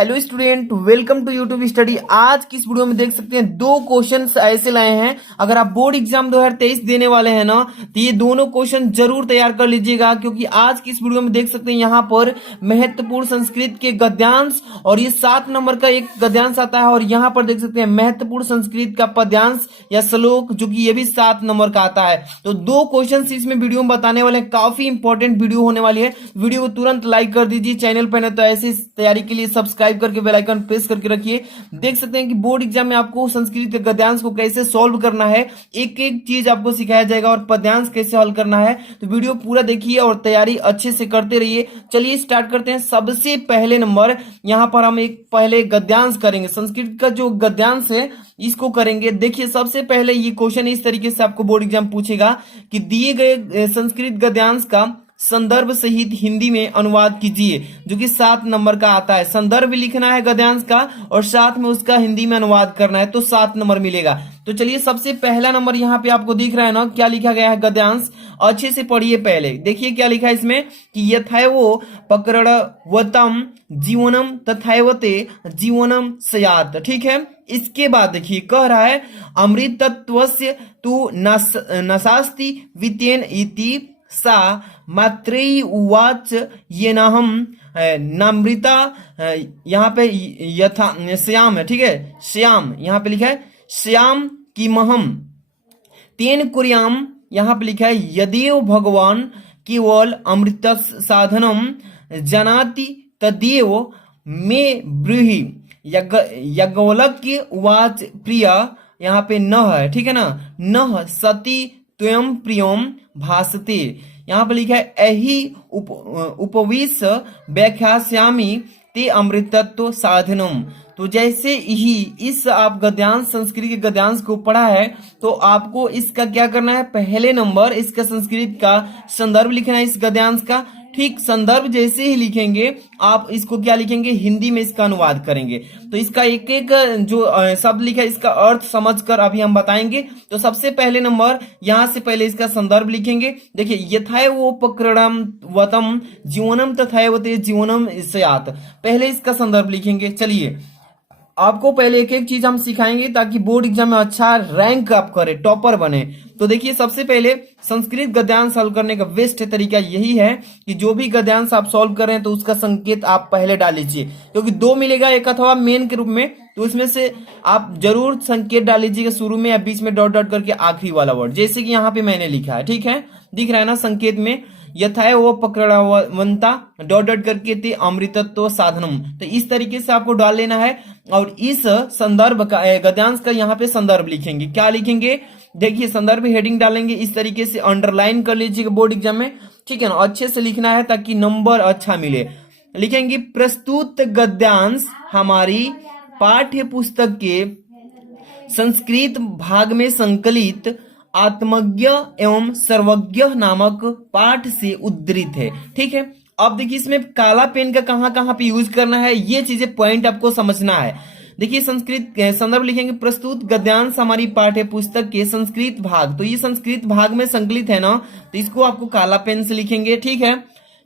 Hello student, welcome to YouTube study. आज की इस वीडियो में देख सकते हैं दो क्वेश्चंस ऐसे लाए हैं। अगर आप बोर्ड एग्जाम 2023 देने वाले हैं ना, तो ये दोनों क्वेश्चन जरूर तैयार कर लीजिएगा, क्योंकि आज की इस वीडियो में देख सकते हैं यहाँ पर महत्वपूर्ण संस्कृत के गद्यांश और ये 7 नंबर का एक गद्यांश आता है, और यहाँ पर देख सकते हैं महत्वपूर्ण संस्कृत का पद्यांश या श्लोक, जो कि ये भी 7 नंबर का आता है। तो दो क्वेश्चन इसमें वीडियो में बताने वाले हैं, काफी इंपॉर्टेंट वीडियो होने वाली है। वीडियो को तुरंत लाइक कर दीजिए, चैनल पर नहीं तो ऐसी तैयारी के लिए सब्सक्राइब करके बेल आइकन प्रेस करके रखिए। देख सकते हैं कि बोर्ड एग्जाम में आपको संस्कृत के गद्यांश को कैसे सॉल्व करना है, एक एक चीज आपको सिखाया जाएगा, और पद्यांश कैसे हल करना है। तो वीडियो पूरा देखिए और तैयारी अच्छे से करते रहिए। चलिए स्टार्ट करते हैं। सबसे पहले नंबर यहाँ पर हम एक पहले गद्यांश करेंगे, संस्कृत का जो गद्यांश है इसको करेंगे। देखिए सबसे पहले ये क्वेश्चन इस तरीके से आपको बोर्ड एग्जाम पूछेगा कि दिए गए संस्कृत गद्यांश का संदर्भ सहित हिंदी में अनुवाद कीजिए, जो कि 7 नंबर का आता है। संदर्भ लिखना है गद्यांश का और साथ में उसका हिंदी में अनुवाद करना है, तो 7 नंबर मिलेगा। तो चलिए सबसे पहला नंबर यहाँ पे आपको दिख रहा है ना, क्या लिखा गया है गद्यांश, अच्छे से पढ़िए। पहले देखिए क्या लिखा है इसमें कि यथैव पकड़वतम जीवनम तथैवते जीवनम स्यात्। ठीक है, इसके बाद देखिए कह रहा है अमृतत्वस्य तु नशास्ति वितेन इति सा मात्रेयी उवाच येनाहम नामृता। यहाँ पे यथा श्याम है, ठीक है, श्याम यहाँ पे लिखा है श्याम किमहम तेन कुर्याम। यहाँ पे लिखा है यदेव भगवान केवल अमृत साधनम जनाति तदेव मे ब्रूहि यज्ञवल्क्य उवाच प्रिया। यहाँ पे न है, ठीक है ना, न सती त्वयं प्रियम भासते। यहाँ पर लिखा है एहि उपविश व्याख्यास्यामि ते अमृतत्व साधनम। तो जैसे ही इस आप गद्यांश संस्कृत के गद्यांश को पढ़ा है, तो आपको इसका क्या करना है, पहले नंबर इसका संस्कृत का संदर्भ लिखना है इस गद्यांश का। ठीक, संदर्भ जैसे ही लिखेंगे आप इसको क्या लिखेंगे, हिंदी में इसका अनुवाद करेंगे। तो इसका एक एक जो शब्द लिखा है इसका अर्थ समझकर अभी हम बताएंगे। तो सबसे पहले नंबर यहां से पहले इसका संदर्भ लिखेंगे। देखिए यथैव पकड़वतम जीवनम तथैवते जीवनम स्यात्, पहले इसका संदर्भ लिखेंगे। चलिए आपको पहले एक एक चीज हम सिखाएंगे ताकि बोर्ड एग्जाम में अच्छा रैंक आप करें, टॉपर बने। तो देखिए सबसे पहले संस्कृत गद्यांश सॉल्व करने का बेस्ट तरीका यही है कि जो भी गद्यांश आप सॉल्व कर रहे हैं तो उसका संकेत आप पहले डाल लीजिए, क्योंकि 2 मिलेगा, एक अथवा मेन के रूप में, तो उसमें से आप जरूर संकेत डाल लीजिएगा शुरू में या बीच में डॉट डॉट करके आखिरी वाला वर्ड, जैसे कि यहाँ पे मैंने लिखा है। ठीक है, दिख रहा है ना संकेत में, यथाय वो पकड़वंता डॉट डॉट करके ते अमृतत्व साधनम। तो इस तरीके से आपको डाल लेना है, और इस संदर्भ का गद्यांश का यहाँ पे संदर्भ लिखेंगे। क्या लिखेंगे, देखिए संदर्भ हेडिंग डालेंगे इस तरीके से, अंडरलाइन कर लीजिएगा बोर्ड एग्जाम में, ठीक है ना, अच्छे से लिखना है ताकि नंबर अच्छा मिले। लिखेंगे प्रस्तुत गद्यांश हमारी पाठ्य पुस्तक के संस्कृत भाग में संकलित आत्मज्ञ एवं सर्वज्ञ नामक पाठ से उद्धृत है। ठीक है, अब देखिए इसमें काला पेन का कहां कहां पे यूज करना है, ये चीजें पॉइंट आपको समझना है। देखिए संस्कृत संदर्भ लिखेंगे प्रस्तुत गद्यांश हमारी पाठ्य पुस्तक के संस्कृत भाग, तो ये संस्कृत भाग में संकलित है ना, तो इसको आपको काला पेन से लिखेंगे। ठीक है,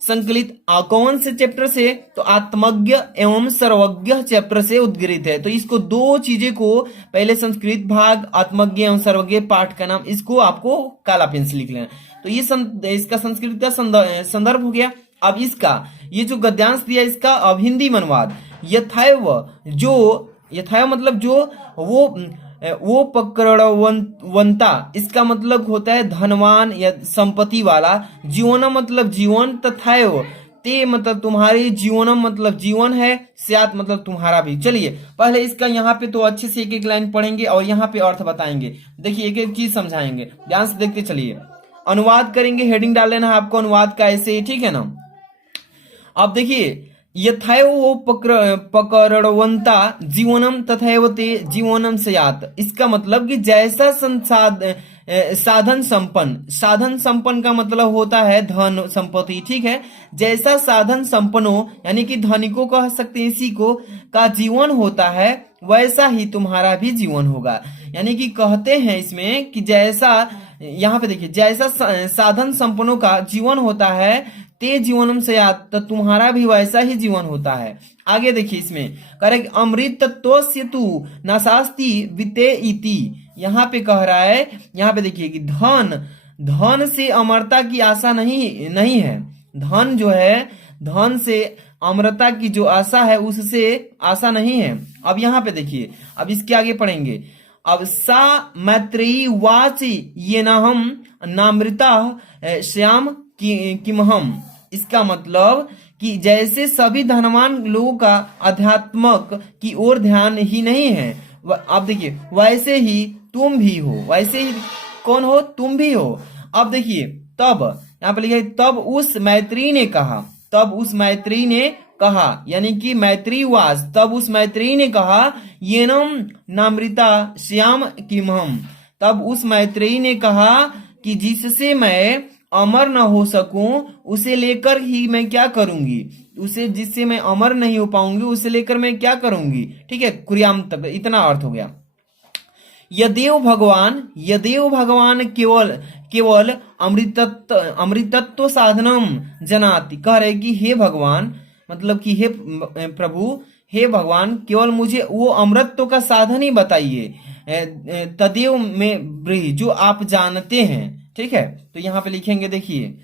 संकलित कौन से चैप्टर से, तो आत्मज्ञ एवं सर्वज्ञ चैप्टर से उद्धृत है। तो इसको दो चीजें को पहले संस्कृत भाग आत्मज्ञ एवं सर्वज्ञ पाठ का नाम, इसको आपको काला पेन से लिख लेना। तो ये इसका संस्कृत का संदर्भ हो गया। अब इसका ये जो गद्यांश दिया इसका अब हिंदी में अनुवाद, यथैव, जो यथैव मतलब जो वो पकड़वंता, इसका मतलब होता है धनवान या संपत्ति वाला, जीवन मतलब जीवन, तथैव ते मतलब तुम्हारी, जीवनम मतलब जीवन है, स्यात् मतलब तुम्हारा भी। चलिए पहले इसका यहाँ पे तो अच्छे से एक एक लाइन पढ़ेंगे और यहाँ पे अर्थ बताएंगे। देखिए एक एक चीज समझाएंगे, ध्यान से देखते चलिए। अनुवाद करेंगे, हेडिंग डाल लेना है आपको अनुवाद का ऐसे ही, ठीक है ना। अब देखिए यथैव वो पकड़वंता जीवनम तथैव ते जीवनम स्यात्, इसका मतलब कि जैसा साधन संपन्न का मतलब होता है धन संपत्ति। ठीक है, जैसा साधन संपन्न हो, यानी कि धनिकों कह सकते हैं इसी को, का जीवन होता है वैसा ही तुम्हारा भी जीवन होगा। यानी कि कहते हैं इसमें कि जैसा, यहाँ पे देखिए, जैसा साधन संपन्नों का जीवन होता है ते जीवनम स्यात्, तो तुम्हारा भी वैसा ही जीवन होता है। आगे देखिए इसमें कह रहा है कि अमृत तत्वस्य तु नासास्ति विते इति। यहाँ पे कह रहा है, यहाँ पे देखिए कि धन से अमरता की आशा नहीं है। धन जो है, धन से अमरता की जो आशा है उससे आशा नहीं है। अब यहाँ पे देखिए, अब इसके आगे पढ़ेंगे। अब सा मैत्रेयी वाच ये नाहम नामृता श्याम किमहम। इसका मतलब कि जैसे सभी धनवान लोगों का अध्यात्मक की ओर ध्यान ही नहीं है, अब देखिए वैसे ही तुम भी हो। वैसे ही कौन हो? तुम भी हो। अब देखिए तब यहाँ पे लिखा है तब उस मैत्री ने कहा, तब उस मैत्री ने कहा, यानी कि मैत्री वास, तब उस मैत्री ने कहा येनम नामृता श्याम किमहम। तब उस मैत्री ने कहा कि जिससे मैं अमर न हो सकूं उसे लेकर ही मैं क्या करूंगी, उसे जिससे मैं अमर नहीं हो पाऊंगी उसे लेकर मैं क्या करूंगी। ठीक है, कुरियाम तक इतना अर्थ हो गया। यदेव भगवान केवल अमृतत्व साधनम जनाति। कह रहे कि हे भगवान, मतलब कि हे प्रभु, हे भगवान केवल मुझे वो अमृतत्व का साधन ही बताइए, तदेव में ब्रीहि, जो आप जानते हैं। ठीक है, तो यहाँ पे लिखेंगे देखिए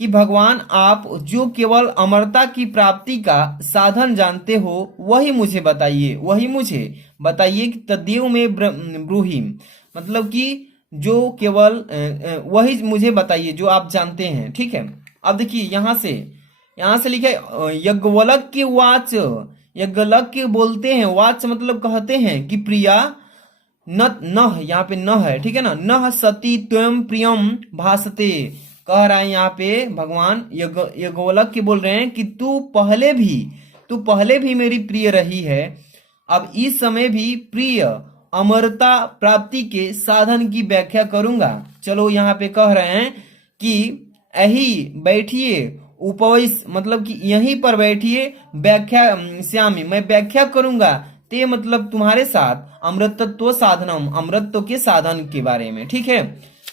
कि भगवान आप जो केवल अमरता की प्राप्ति का साधन जानते हो वही मुझे बताइए, वही मुझे बताइए कि तदेव में ब्रूहि, मतलब कि जो केवल वही मुझे बताइए जो आप जानते हैं। ठीक है, अब देखिए यहाँ से लिखा है यज्ञवल्क्य वाच। यज्ञवल्क्य बोलते हैं, वाच मतलब कहते हैं कि प्रिया न यहाँ पे न है, ठीक है ना, न सती त्वं प्रियम भासते। कह रहा है यहाँ पे भगवान यज्ञवल्क्य बोल रहे हैं कि तू पहले भी मेरी प्रिय रही है, अब इस समय भी प्रिय अमरता प्राप्ति के साधन की व्याख्या करूंगा। चलो यहाँ पे कह रहे हैं कि यही बैठिए उपवेश, मतलब कि यहीं पर बैठिए, व्याख्या श्यामी, मैं व्याख्या करूंगा, ते मतलब तुम्हारे साथ अमृतत्व साधनम, अमृतत्व के साधन के बारे में। ठीक है,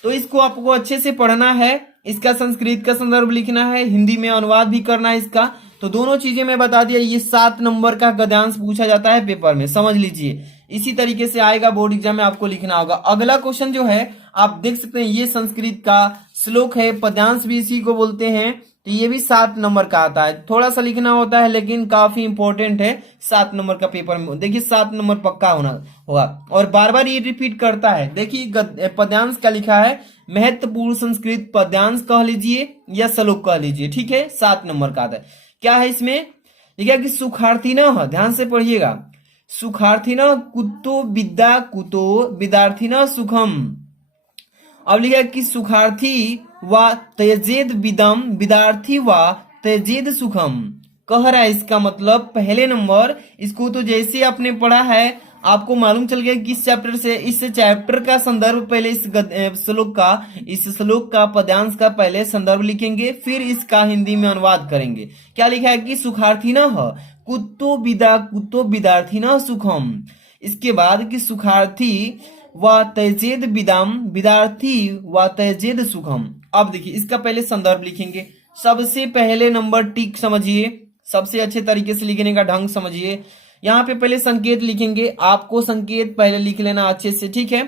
तो इसको आपको अच्छे से पढ़ना है, इसका संस्कृत का संदर्भ लिखना है, हिंदी में अनुवाद भी करना है इसका। तो दोनों चीजें मैं बता दिया। ये 7 नंबर का गद्यांश पूछा जाता है पेपर में, समझ लीजिए। इसी तरीके से आएगा बोर्ड एग्जाम में, आपको लिखना होगा। अगला क्वेश्चन जो है आप देख सकते हैं, ये संस्कृत का श्लोक है, पद्यांश भी इसी को बोलते हैं। तो ये भी 7 नंबर का आता है, थोड़ा सा लिखना होता है लेकिन काफी इंपॉर्टेंट है। 7 नंबर का पेपर में देखिए 7 नंबर पक्का होना होगा, और बार बार ये रिपीट करता है। देखिए पद्यांश का लिखा है, महत्वपूर्ण संस्कृत पद्यांश कह लीजिए या श्लोक कह लीजिए। ठीक है, 7 नंबर का आता है। क्या है इसमें लिखा है कि सुखार्थिनः, ध्यान से पढ़िएगा, सुखार्थिनः कुतो विद्या कुतो विद्यार्थिनः सुखम। अब लिखा है कि सुखार्थी व त्यजेद विदम विद्यार्थी व त्यजेद सुखम। कह रहा है इसका मतलब पहले नंबर, इसको तो जैसे आपने पढ़ा है आपको मालूम चल गया कि इस चैप्टर से, इस चैप्टर का संदर्भ पहले इस श्लोक का पद्यांश का पहले संदर्भ लिखेंगे, फिर इसका हिंदी में अनुवाद करेंगे। क्या लिखा है कि सुखार्थिनः कुतो विद्यार्थिनः सुखम। इसके बाद कि सुखार्थी व त्यजेद विदम विद्यार्थी व त्यजेद सुखम। अब देखिए इसका पहले संदर्भ लिखेंगे। सबसे पहले नंबर टिक समझिए, सबसे अच्छे तरीके से लिखने का ढंग समझिए। यहाँ पे पहले संकेत लिखेंगे, आपको संकेत पहले लिख लेना अच्छे से। ठीक है,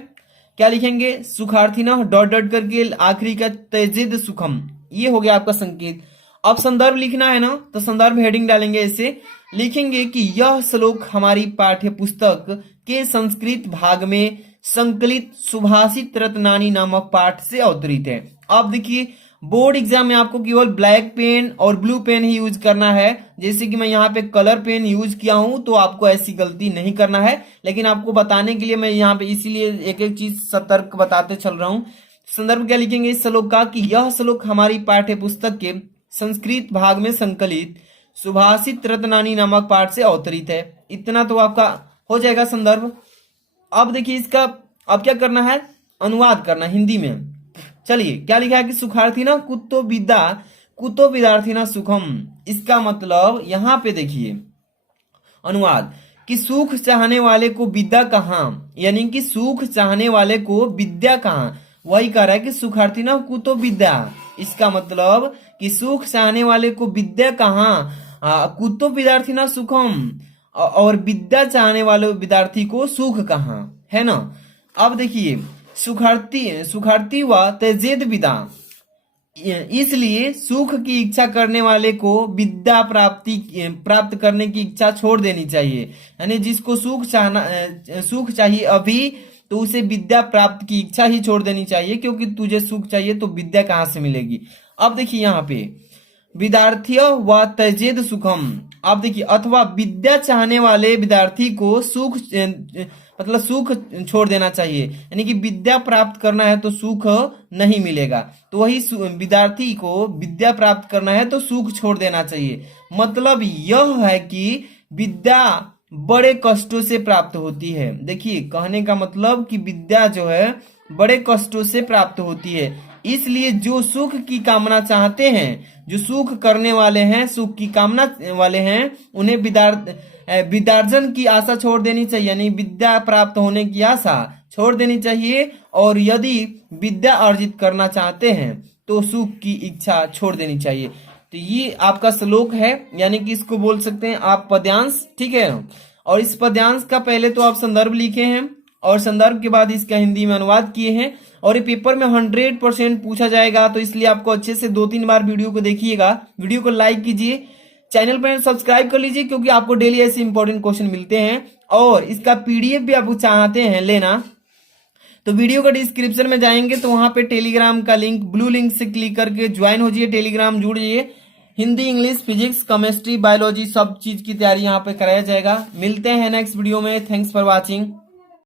क्या लिखेंगे, सुखार्थिनः डॉट डॉट करके आखिरी का त्यजेद सुखम, ये हो गया आपका संकेत। अब संदर्भ लिखना है ना, तो संदर्भ हेडिंग डालेंगे, ऐसे लिखेंगे कि यह श्लोक हमारी पाठ्य पुस्तक के संस्कृत भाग में संकलित सुभाषित रत्नानी नामक पाठ से अवतरित है। अब देखिए बोर्ड एग्जाम में आपको केवल ब्लैक पेन और ब्लू पेन ही यूज करना है। जैसे कि मैं यहाँ पे कलर पेन यूज किया हूं, तो आपको ऐसी गलती नहीं करना है, लेकिन आपको बताने के लिए मैं यहाँ पे इसीलिए एक एक चीज सतर्क बताते चल रहा हूँ। संदर्भ क्या लिखेंगे इस श्लोक का कि यह श्लोक हमारी पाठ्य पुस्तक के संस्कृत भाग में संकलित सुभाषित रत्नानी नामक पाठ से अवतरित है। इतना तो आपका हो जाएगा संदर्भ। अब देखिए इसका अब क्या करना है, अनुवाद करना हिंदी में। चलिए क्या लिखा है कि सुखार्थिनः कुतो विद्यार्थिनः सुखम। इसका मतलब यहाँ पे देखिए अनुवाद कि सुख चाहने वाले को विद्या कहाँ, यानी कि सुख चाहने वाले को विद्या कहाँ, वही कह रहा है कि सुखार्थिनः कुतो विद्या। इसका मतलब कि सुख चाहने वाले को विद्या कहाँ, कुतो विद्यार्थी ना सुखम, और विद्या चाहने वाले विद्यार्थी को सुख कहाँ, है ना। अब देखिए, सुखार्थी व तेजेद विदा, इसलिए सुख की इच्छा करने वाले को विद्या प्राप्त करने की इच्छा छोड़ देनी चाहिए। यानी जिसको सुख चाहिए अभी, तो उसे विद्या प्राप्त की इच्छा ही छोड़ देनी चाहिए, क्योंकि तुझे सुख चाहिए तो विद्या कहाँ से मिलेगी। अब देखिए यहाँ पे विद्यार्थी व त्यजेद सुखम, अब देखिए अथवा विद्या चाहने वाले विद्यार्थी को सुख मतलब सुख छोड़ देना चाहिए, यानी कि विद्या प्राप्त करना है तो सुख नहीं मिलेगा, तो वही विद्यार्थी को विद्या प्राप्त करना है तो सुख छोड़ देना चाहिए। मतलब यह है कि विद्या बड़े कष्टों से प्राप्त होती है। देखिए कहने का मतलब कि विद्या जो है बड़े कष्टों से प्राप्त होती है, इसलिए जो सुख की कामना चाहते हैं, जो सुख करने वाले हैं, सुख की कामना वाले हैं, उन्हें विद्यार्जन की आशा छोड़ देनी चाहिए, यानी विद्या प्राप्त होने की आशा छोड़ देनी चाहिए। और यदि विद्या अर्जित करना चाहते हैं तो सुख की इच्छा छोड़ देनी चाहिए। तो ये आपका श्लोक है, यानी कि इसको बोल सकते हैं आप पद्यांश, ठीक है। और इस पद्यांश का पहले तो आप संदर्भ लिखे हैं और संदर्भ के बाद इसका हिंदी में अनुवाद किए हैं, और ये पेपर में 100% पूछा जाएगा, तो इसलिए आपको अच्छे से 2-3 बार वीडियो को देखिएगा। वीडियो को लाइक कीजिए, चैनल पर सब्सक्राइब कर लीजिए, क्योंकि आपको डेली ऐसे इंपॉर्टेंट क्वेश्चन मिलते हैं। और इसका पीडीएफ भी आप चाहते हैं लेना, तो वीडियो का डिस्क्रिप्शन में जाएंगे तो वहां पे टेलीग्राम का लिंक, ब्लू लिंक से क्लिक करके ज्वाइन हो जाइए, टेलीग्राम जुड़ जाइए। Hindi, English, physics, chemistry, biology सब चीज की तैयारी यहाँ पे कराया जाएगा। मिलते हैं नेक्स्ट वीडियो में। Thanks for watching.